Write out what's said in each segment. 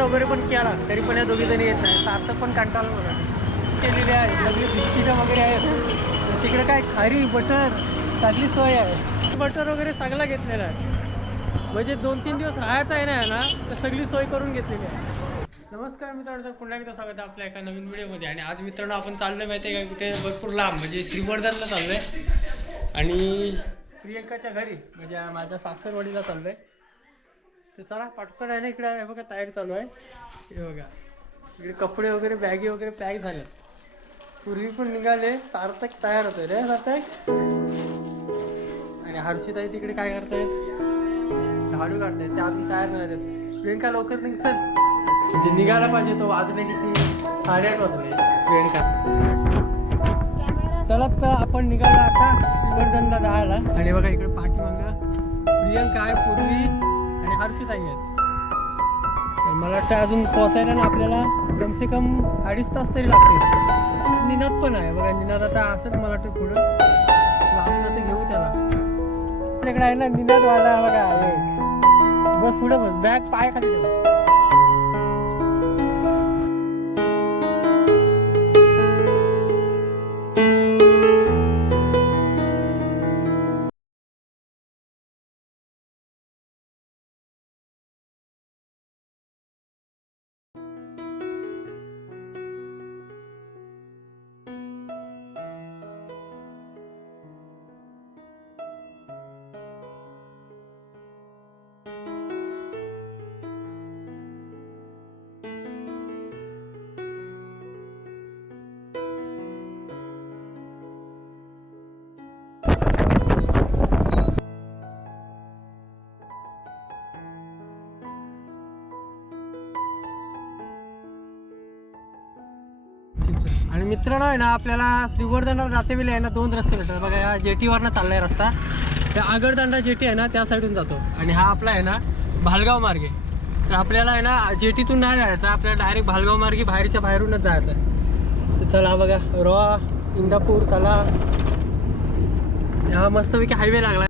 नाश्ता वगैरे पण केला. तरी पण या दोघी जणी येत नाही. सार्थक पण कंटाळलो बघा. केलेली आहे सगळी बिस्किटं वगैरे आहेत. तिकडे काय खारी बटर चांगली सोय आहे. बटर वगैरे सगळा घेतलेला आहे. म्हणजे दोन तीन दिवस राहायचं आहे ना ना तर सगळी सोय करून घेतलेली आहे. नमस्कार मित्रांनो पुन्हा एकदा स्वागत आहे आपल्या एका नवीन व्हिडिओमध्ये. आणि आज मित्रांनो आपण चाललोय माहिती आहे का कुठे भरपूर लांब. म्हणजे श्रीवर्धनला चाललोय. आणि प्रियंकाच्या घरी म्हणजे माझ्या सासरवाडीला चाललोय. तर चला पटकन आहे ना इकडे. हे बघा तयारी चालू आहे. हे बघा. इकडे कपडे वगैरे बॅगी वगैरे पॅक झाले. पूर्वी पण निघाले. सार्थक तयार होतोय रे सार्थक. आणि हर्षिताई तिकडे काय करतायत? झाडू काढतायत. ते अजून तयार नाही झालेत. प्रियंका लवकर निघ चल. म्हणजे निघायला पाहिजे तो वाजले किती? साडेआठ वाजले. प्रियंका. चला तर आपण निघालो आता. श्रीवर्धनला जायला. आणि बघा इकडे पाठीमागं. प्रियंका आहे पूर्वी. आणि हर्षिताई आहेत. तर मला वाटतं अजून पोचायला ना आपल्याला कमसे कम अडीच तास तरी लागतील. निनाद पण आहे. बघा निनाद आता असंच मला वाटतं पुढं. लावलं तर घेऊ त्याला. आपल्याकडे आहे ना निनाद वाला बघा बस पुढं बस. बॅग पाय खाली ठेवा. मित्रांनो आहे ना आपल्याला श्रीवर्धनला जाते वेळी आहे ना दोन रस्ते भेटतात. बघा या जेटीवरनं चाललाय रस्ता. त्या आगरदांडा जेटी आहे ना त्या साईडून जातो. आणि हा आपला आहे ना भालगाव मार्गे. तर आपल्याला आहे ना जेटीतून नाही जायचं आपल्याला डायरेक्ट भालगाव मार्गे बाहेरच्या बाहेरूनच जायचं तर चला बघा रोहा इंदापूर तला हा मस्तपैकी हायवे लागला.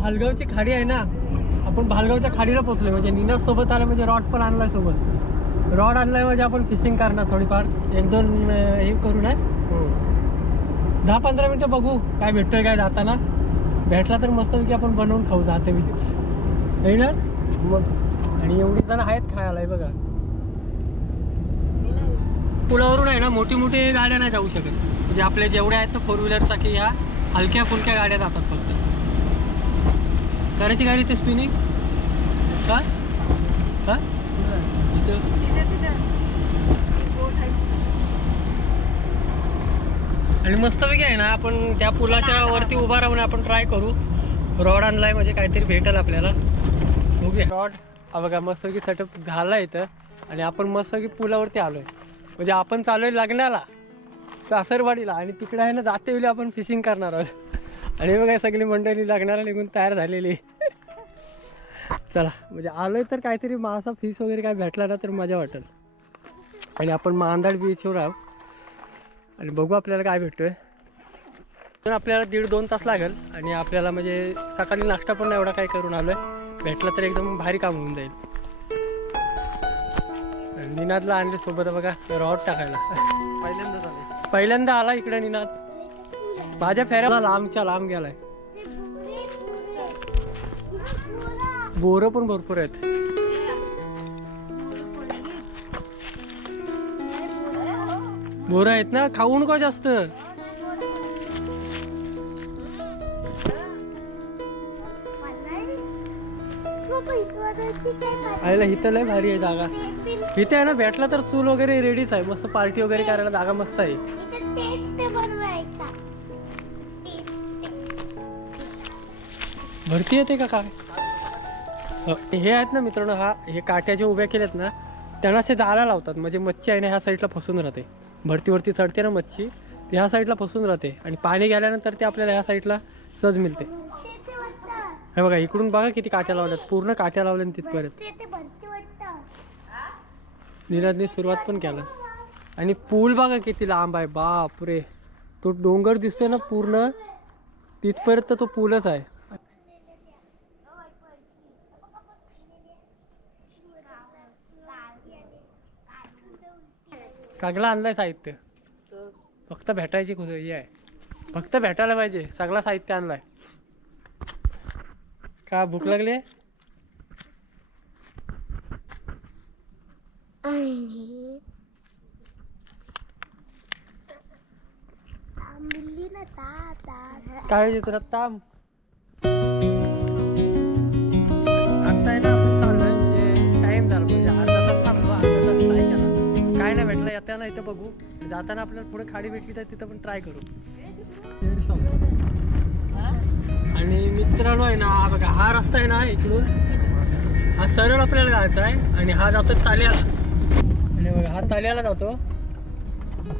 भालगावची खाडी आहे ना आपण भालगावच्या खाडीला पोहोचलोय. म्हणजे निनास सोबत आलं म्हणजे रॉड पण आणलाय सोबत. रॉड आणलाय म्हणजे आपण फिशिंग करणार थोडीफार. एक दोन हे करू ना दहा पंधरा मिनिटं बघू काय भेटतोय काय जाताना. भेटला तर मस्तपैकी आपण बनवून खाऊ जाते मी ना? मग? आणि एवढी जण आहेत खायला बघा. पुलावरून आहे ना मोठी मोठी गाड्या नाही जाऊ शकत. म्हणजे आपल्या जेवढ्या आहेत ना फोर व्हीलरचा की ह्या हलक्या फुलक्या गाड्या जातात करायची गाडी ते स्पिनिंग का? का? इथं? आणि मस्तपैकी आहे ना आपण त्या पुलाच्या वरती उभा राहून आपण ट्राय करू. रॉड आणलाय म्हणजे काहीतरी भेटेल आपल्याला. बघूया. रॉड हा बघा मस्तपैकी सेटअप घाला इथं. आणि आपण मस्तपैकी पुलावरती आलोय. म्हणजे आपण चाललोय लग्नाला सासरवाडीला. आणि तिकडे आहे ना जाते वेळी आपण फिशिंग करणार आहोत. आणि बघा सगळी मंडळी लग्नाला निघून तयार झालेली चला म्हणजे आलोय तर काहीतरी मासा फिश वगैरे काय भेटला ना तर मजा वाटेल. आणि आपण मांदाड बीचवर आहोत. आणि बघू आपल्याला काय भेटतोय. तर आपल्याला दीड दोन तास लागेल आणि आपल्याला म्हणजे सकाळी नाश्ता पण एवढा काय करून आलोय. भेटला तर एकदम भारी काम होऊन जाईल. निनादला आणले सोबत बघा रॉड टाकायला. पहिल्यांदा झाले पहिल्यांदा आला इकडे निनाद. माझ्या फेऱ्याला लांबच्या लांब गेलाय. बोरं पण भरपूर आहेत. बोरं आहेत ना? खाऊ नका जास्त. आईला इथं लय भारी आहे जागा. इथे आहे ना भेटला तर चूल वगैरे रेडीच आहे. मस्त पार्टी वगैरे करायला जागा मस्त आहे. भरती येते का काय? हे आहेत ना मित्रांनो हा हे काट्या जे उभ्या केल्यात ना त्यांना असे जाळा लावतात. म्हणजे मच्छी आहे ना ह्या साईडला फसून राहते. भरतीवरती चढते ना मच्छी ती ह्या साईडला फसून राहते. आणि पाणी गेल्यानंतर ते आपल्याला ह्या साईडला सहज मिळते. हे बघा इकडून बघा किती काट्या लावल्यात. पूर्ण काट्या लावल्या तिथपर्यंत. निराजने सुरुवात पण केला. आणि पूल बघा किती लांब आहे. बापरे. तो डोंगर दिसतोय ना पूर्ण. तिथपर्यंत तो पूलच आहे. सगळं आणलंय साहित्य. फक्त भेटायची कुठं हे आहे. फक्त भेटायला पाहिजे. सगळं साहित्य आणलंय. का भूक लागली? काय तुला? ताम आता आहे ना? भेटलं येताना इथं बघू. जाताना आपल्याला पुढे खाडी भेटली तर तिथं पण ट्राय करू. आणि मित्रांनो आहे ना हा बघा हा रस्ता आहे ना इकडून. हा सरळ आपल्याला जायचा आहे आणि हा जातो ताल्याला. आणि बघा हा ताल्याला जातो.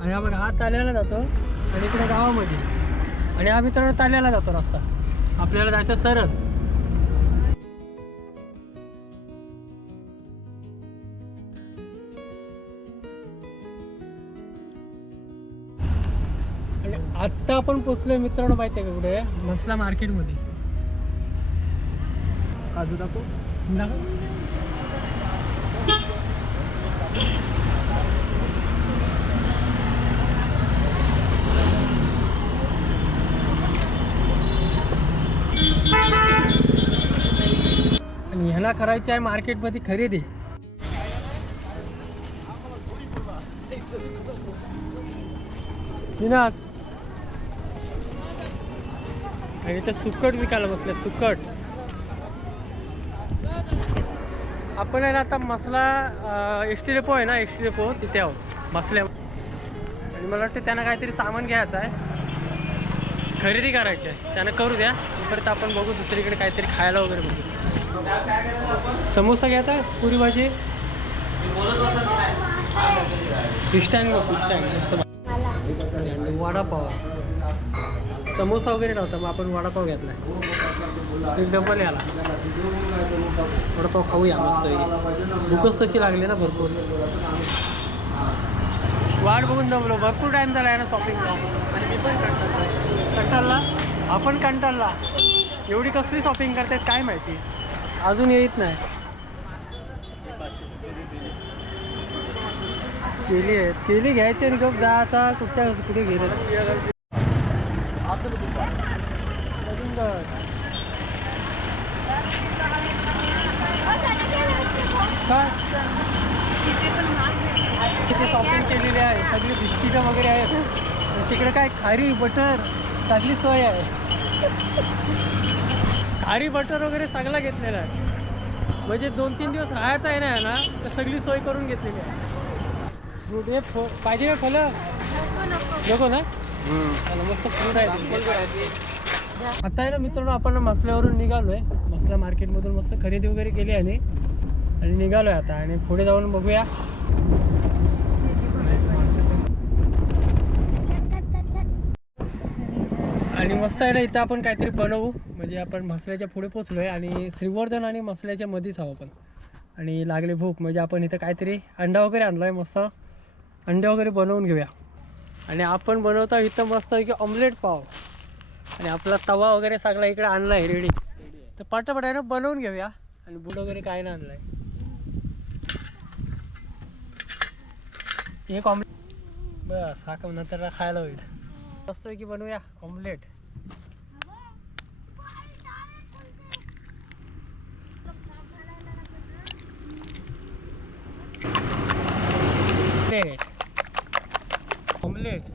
आणि हा बघा हा ताल्याला जातो. आणि इकडे गावामध्ये. आणि हा मित्रांनो ताल्याला जातो रस्ता. आपल्याला जायचं सरळ. आत्ता आपण पोचलोय मित्रांनो माहिती आहे का कुठे? मसला मार्केटमध्ये. काजू दाखव. आणि ह्याला करायची आहे मार्केटमध्ये खरेदी. दिनात आणि इथं सुकट विकायला बसले सुकट. आपण आहे ना आता मसला एस टी डेपो आहे ना एस टी डेपो तिथे आहोत मसल्या. आणि मला वाटतं त्यांना काहीतरी सामान घ्यायचं आहे. खरेदी करायची आहे. त्यानं करू द्या. परत आपण बघू दुसरीकडे काहीतरी खायला वगैरे बघू. समोसा घ्यायचा puri bhaji. Fish tank fish vada pav. Samosa वगैरे नव्हता मग आपण वडापाव घेतला एक डबल याला. वडापाव खाऊया मस्त भूकच तशी लागली ना भरपूर. वाट बघून जमलो. भरपूर टाईम झाला आहे ना शॉपिंगला आणि मी पण कंटाळला कंटाळला आपण कंटाळला एवढी कसली शॉपिंग करतात काय माहिती? अजून येत नाही. केली आहे. केली घ्यायची आणि गप जायचा कुठच्या कुठे गेलं? काय तिथे शॉपिंग केलेली आहे. सगळी बिस्किटं वगैरे आहेत. तिकडे काय खारी बटर सगळी सोय आहे. खारी बटर वगैरे सगळा घेतलेला आहे. म्हणजे दोन तीन दिवस राहायचं आहे ना ना तर सगळी सोय करून घेतलेली आहे. पाहिजे का फलं नको ना मस्त फ्रूट आहे आता आहे ना मित्रांनो आपण मसल्यावरून निघालोय. मसला मार्केटमधून मस्त खरेदी वगैरे केली आहे आणि निघालोय आता आणि पुढे जाऊन बघूया. आणि मस्त आहे ना इथं आपण काहीतरी बनवू. म्हणजे आपण मसल्याच्या पुढे पोचलोय आणि श्रीवर्धन आणि मसल्याच्या मध्येच आहोत आपण. आणि लागली भूक. म्हणजे आपण इथं काहीतरी अंडा वगैरे आणलाय मस्त अंडे वगैरे बनवून घेऊया. आणि आपण बनवता इथं मस्त की ऑमलेट पाव. आणि आपला तवा वगैरे सगळा इकडे आणला आहे रेडी तर पटापट आहे ना बनवून घेऊया. आणि बुड वगैरे काय ना आणलाय. एक ऑमलेट बस हा कम नंतर खायला होईल. मस्त की बनवूया ऑमलेट ऑमलेट ऑमलेट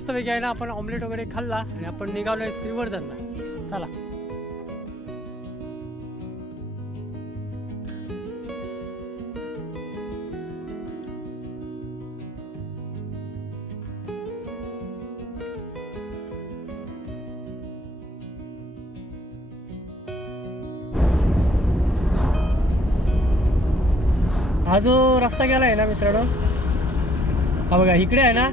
मस्त यायला आपण ऑमलेट वगैरे खाल्ला आणि आपण निघालो आहे श्रीवर्धनला. चला. हा जो रस्ता गेला आहे ना मित्रांनो हा बघा इकडे आहे ना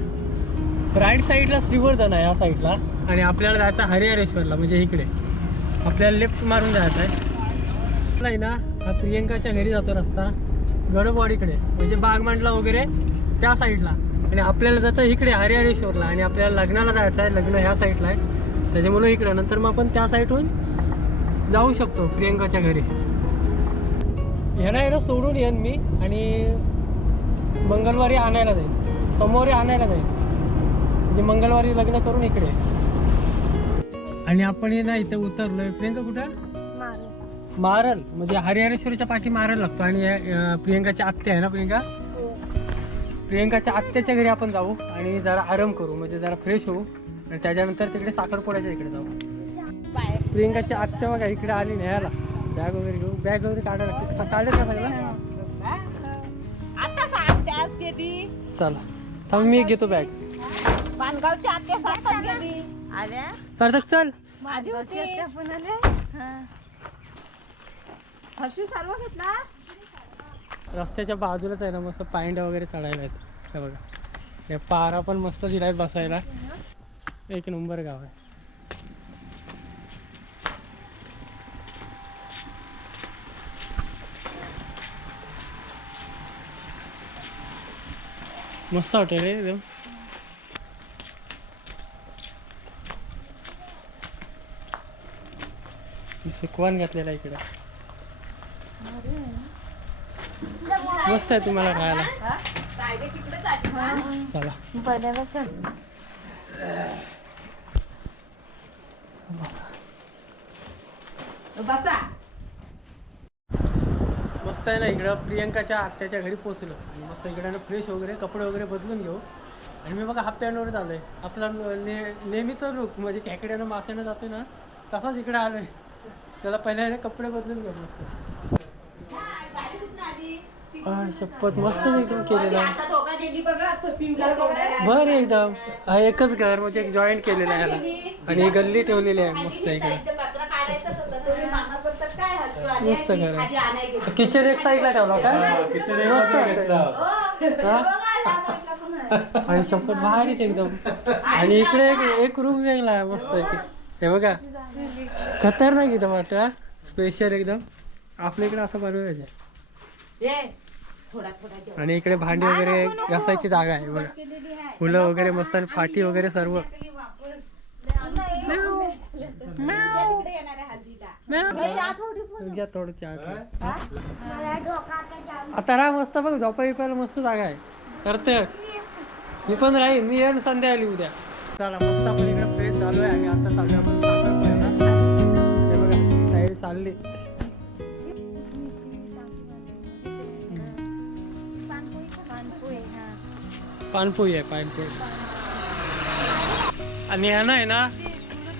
राईट साईडला श्रीवर्धन आहे या साईडला आणि आपल्याला जायचं हरिहरेश्वरला म्हणजे इकडे. आपल्याला लेफ्ट मारून जायचं आहे. नाही ना हा प्रियंकाच्या घरी जातो रस्ता. गडबवाडीकडे म्हणजे बागमांडला वगैरे त्या साईडला आणि आपल्याला जातं इकडे हरिहरेश्वरला. आणि आपल्याला लग्नाला जायचं आहे लग्न ह्या साईडला आहे. त्याच्यामुळे इकडे. नंतर मग आपण त्या साईडहून जाऊ शकतो प्रियंकाच्या घरी. ह्याला येणं सोडून येईन मी. आणि मंगळवारी आणायला जाईल सोमवारी आणायला जाईल म्हणजे मंगळवारी लग्न करून इकडे. आणि आपण हे ना इथे उतरलोय. प्रियंका कुठं? मारू मारल. म्हणजे हरिहरेश्वरीच्या पाठी मारल लागतो. आणि प्रियंकाची आत्या आहे ना प्रियंका? प्रियंकाच्या आत्याच्या घरी आपण जाऊ आणि जरा आराम करू. म्हणजे जरा फ्रेश होऊ. आणि त्याच्यानंतर तिकडे साखरपुड्याच्या इकडे जाऊ. प्रियंकाची आत्या बघा इकडे आली न्यायला. बॅग वगैरे घेऊ बॅग वगैरे काढायला लागते. काढले का सगळं? चला. थांब मी घेतो बॅग. मानगावच्या आत्या गेली. आल्या? सार्थक चल. माझी होती. पण आल्या हर्षू सर्व घेतला? रस्त्याच्या बाजूलाच आहे ना मस्त पायंड्या वगैरे चढायला आहेत. हे बघा. हे पारा पण मस्त दिलाय बसायला. एक नंबर गाव आहे. मस्त हॉटेल आहे एकदम. सुकवान घातलेला इकडे. मस्त आहे तुम्हाला खायला. चला. मस्त आहे ना इकडं प्रियंकाच्या आत्याच्या घरी पोचलो आणि मस्त इकडं फ्रेश वगैरे कपडे वगैरे बदलून घेऊ. आणि मी बघा हाफ पॅन्टवर आहे आपला ने नेहमीचा लुक म्हणजे खेकड्यानं माशानं जातोय ना तसाच इकडे आलोय. त्याला पहिल्या कपडे बदलून घेऊ मस्त. शपथ मस्त एकदम केलेला? आहे बरं एकदम. हा एकच घर म्हणजे एक जॉईंट केलेलं आहे ह्याला आणि ही गल्ली ठेवलेली आहे मस्त इकडे. मस्त घर आहे. किचन एक साईडला ठेवला का? मस्त. हा? आणि शपथ भारीच एकदम. आणि इकडे एक एक रूम वेगळा आहे मस्त आहे. हे बघा. खतरनाक एकदम वाटतं स्पेशल एकदम. आपल्या इकडे असं बनवायचं आहे. आणि इकडे भांडी वगैरे घासायची जागा आहे बघा. फुलं वगैरे मस्त आणि फाटी वगैरे सर्व. आता राहा मस्त बघ झोपा बिपायला मस्त जागा आहे. करते. मी पण राहील मी येईन संध्या आली उद्या. चला मस्त आपण इकडे फ्रेश झालोय आणि आता चालू चालली. पानपोई आहे पानपोई. आणि ह्या आहे ना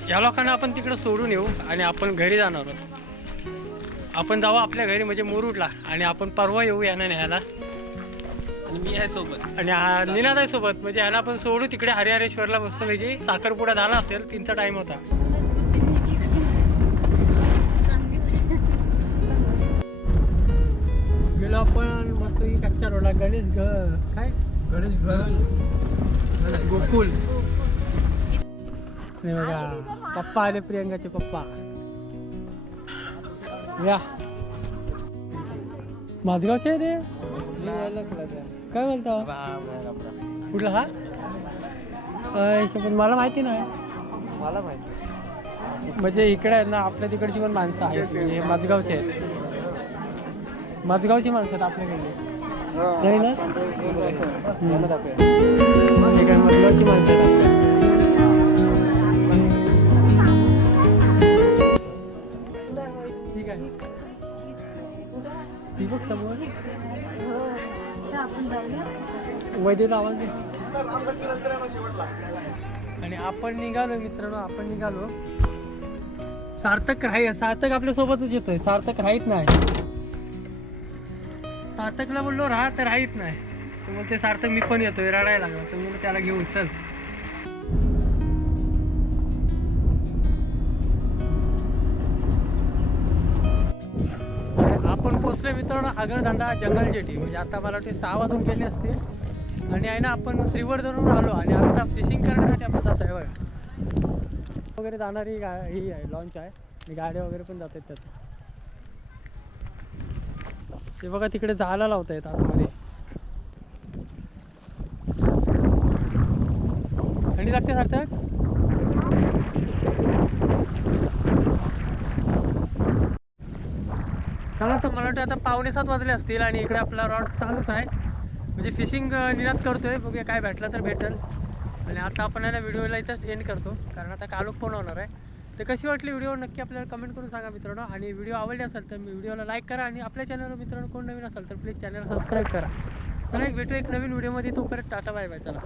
या लोकांना आपण तिकडे सोडून येऊ आणि आपण घरी जाणार आहोत. आपण जाऊ आपल्या घरी म्हणजे मुरुडला आणि आपण परवा येऊ यांना न्यायला आणि मी आहे सोबत. आणि हा निनाद आहे सोबत म्हणजे ह्याला आपण सोडू तिकडे हरिहरेश्वरला मस्तपैकी साखरपुडा झाला असेल तीनचा टाइम होता. रोडला गणेश ग काय? गणेश गोकुल. हे बघा पप्पा आले प्रियंकाचे पप्पा. या. माझगावचे आहे ते? काय बोलतो? कुठला हा? पण मला माहिती नाही. मला माहिती. म्हणजे इकडे आहे ना आपल्या तिकडची पण माणसं आहेत. हे माझगावचे आहेत. माझगावची माणसं आहेत आपल्याकडे नाही ना हे काय माणसं आहेत आपल्या ठीक आहे ती बघ समोर वैद्यचा आवाज दे. आणि आपण निघालो मित्रांनो आपण निघालो. सार्थक राही सार्थक आपल्या सोबतच येतोय. सार्थक राहीत नाही. सार्थकला बोललो राहा तर राहत नाही. तर बोलते सार्थक मी पण येतोय रडायला लागला. तर मग त्याला घेऊन चल. आपण पोचलोय मित्रांनो मित्रांनो आगरदांडा जंगल जेटी म्हणजे आता मला वाटते सहा वाजून गेले असते आणि आहे ना आपण श्रीवर्धनवरून आलो आणि आता फिशिंग करण्यासाठी आपण जातो आहे बघा वगैरे जाणारी गा ही आहे लॉन्च आहे. आणि गाड्या वगैरे पण जातात त्यात. ते बघा तिकडे जायला लावता येत आतमध्ये. थंडी लागते सार्थक? चला तर मला वाटतं आता पावणे सात वाजले असतील आणि इकडे आपला रॉड चालूच आहे. म्हणजे फिशिंग निरात करतोय. बघूया काय भेटलं तर भेटेल. आणि आता आपण याला व्हिडिओला इथंच एंड करतो. कारण आता कालूक पण होणार आहे. तर कशी वाटली व्हिडिओ नक्की आपल्याला कमेंट करून सांगा मित्रांनो. आणि व्हिडिओ आवडली असेल तर मी व्हिडिओला लाईक करा आणि आपल्या चॅनलवर मित्रांनो कोण नवीन असेल तर प्लीज चॅनल सबस्क्राईब करा. चला एक भेटू एक नवीन व्हिडिओमध्ये तोपर्यंत टाटा बाय बाय चला.